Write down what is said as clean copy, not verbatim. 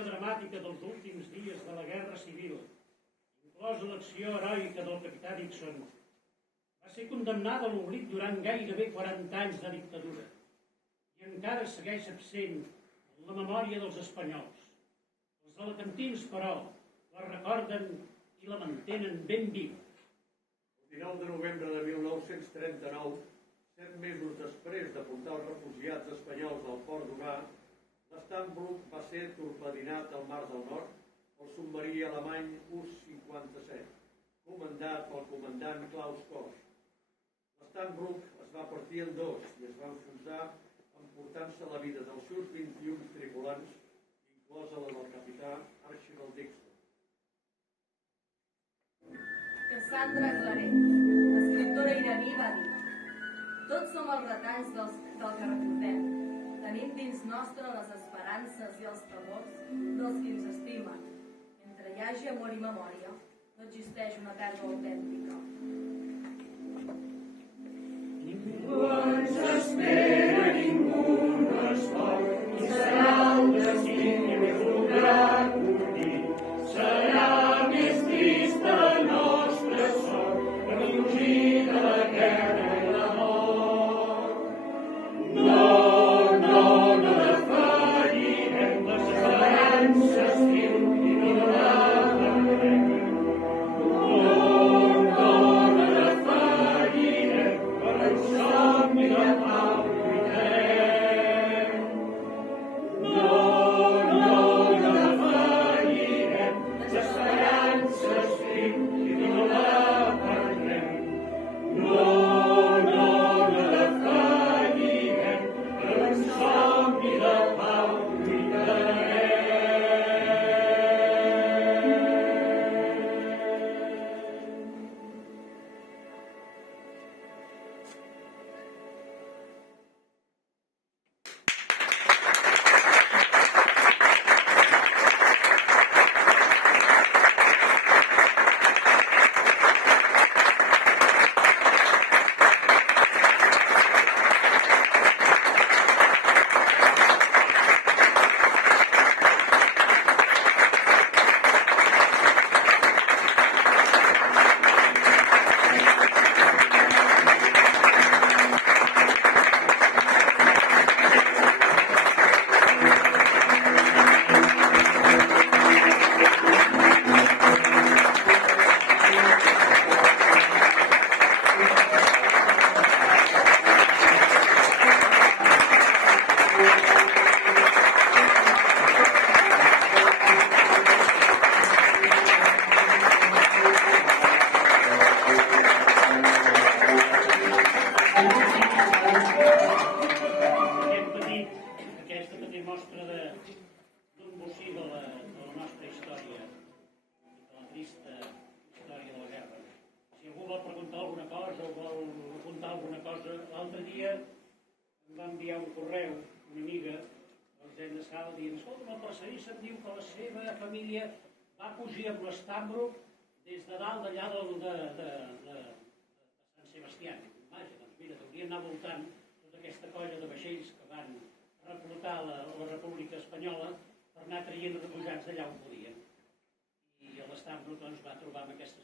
crònica dramàtica dels últims dies de la Guerra Civil, inclosa l'acció heroica del capità Dixon, va ser condemnada a l'oblit durant gairebé 40 anys de dictadura i encara segueix absent en la memòria dels espanyols. Els alacantins, però, la recorden i la mantenen ben viva. El 19 de novembre de 1939, 7 mesos després de portar els refugiats espanyols al port d'Orà, l'Stanbrook va ser torpedinat al Mar del Nord pel submarí alemany US-57, comandat pel comandant Klaus Koch. L'Stanbrook es va partir en dos i es va enfonsar emportant-se la vida dels seus 21 tripulants, inclosa la del capità Archibald Dixon. Cassandra Claret, escriptora iraní, va dir: tots som els retalls del que recordem. Tenim dins nostre les esperances i els temors dels que ens estimen. Mentre hi hagi amor i memòria, no existeix una pèrdua autèntica. Ningú ens espera, ningú no es vol, i serà el destí que voldrà complir. Serà més trista la nostra sort per fugir de la guerra i la mort. No defallirem, l'esperança es diu i no la perdrem. No defallirem, per un somni de pau lluitarem. No defallirem, l'esperança es diu i no la perdrem. No defallirem, per un somni de pau lluitarem. Aquesta petita mostra d'un bocí de la nostra història, de la trista història de la guerra. Si algú vol preguntar alguna cosa o vol apuntar alguna cosa, l'altre dia em va enviar un correu una amiga del Zen de Sala dient: escolta, el passadissa em diu que la seva família va fugir amb l'Stanbrook des de dalt d'allà de Sant Sebastià. Vaja, doncs mira, t'haurien anar voltant tota aquesta colla de vaixells que van reclutar la República Espanyola per anar traient refugiats d'allà on podien. I l'Stanbrook doncs va trobar amb aquesta